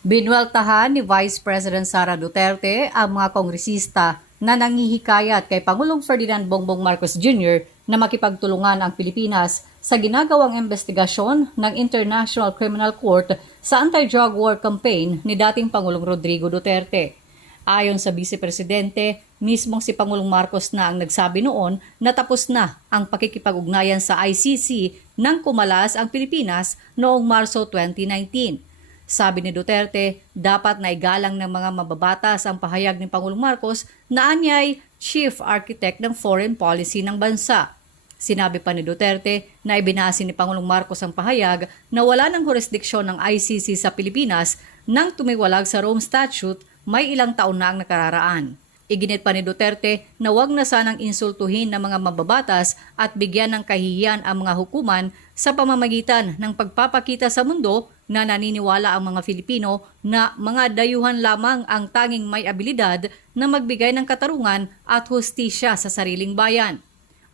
Binweltahan ni Vice President Sara Duterte ang mga kongresista na nangihikayat kay Pangulong Ferdinand Bongbong Marcos Jr. na makipagtulungan ang Pilipinas sa ginagawang investigasyon ng International Criminal Court sa anti-drug war campaign ni dating Pangulong Rodrigo Duterte. Ayon sa Vice Presidente, mismong si Pangulong Marcos na ang nagsabi noon na tapos na ang pakikipag-ugnayan sa ICC nang kumalas ang Pilipinas noong Marso 2019. Sabi ni Duterte, dapat na igalang ng mga mababatas ang pahayag ni Pangulong Marcos na anyay chief architect ng foreign policy ng bansa. Sinabi pa ni Duterte na ibinasi ni Pangulong Marcos ang pahayag na wala ng jurisdiksyon ng ICC sa Pilipinas nang tumiwalag sa Rome Statute may ilang taon na ang nakararaan. Iginit pa ni Duterte na wag na sanang insultuhin ng mga mababatas at bigyan ng kahihiyan ang mga hukuman sa pamamagitan ng pagpapakita sa mundo na naniniwala ang mga Filipino na mga dayuhan lamang ang tanging may abilidad na magbigay ng katarungan at hustisya sa sariling bayan.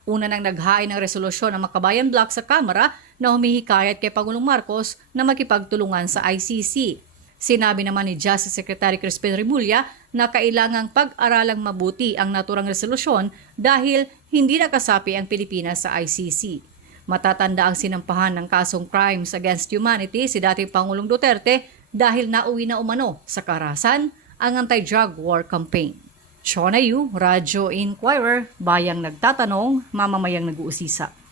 Una nang naghain ng resolusyon ang Makabayan Bloc sa Kamara na humihikayat kay Pangulong Marcos na makipagtulungan sa ICC. Sinabi naman ni Justice Secretary Crispin Remulla na kailangang pag-aralang mabuti ang naturang resolusyon dahil hindi nakasapi ang Pilipinas sa ICC. Matatanda ang sinampahan ng kasong crimes against humanity si dating Pangulong Duterte dahil nauwi na umano sa karahasan ang anti-drug war campaign. Shona Yu, Radyo Inquirer, bayang nagtatanong, mamamayang nag-uusisa.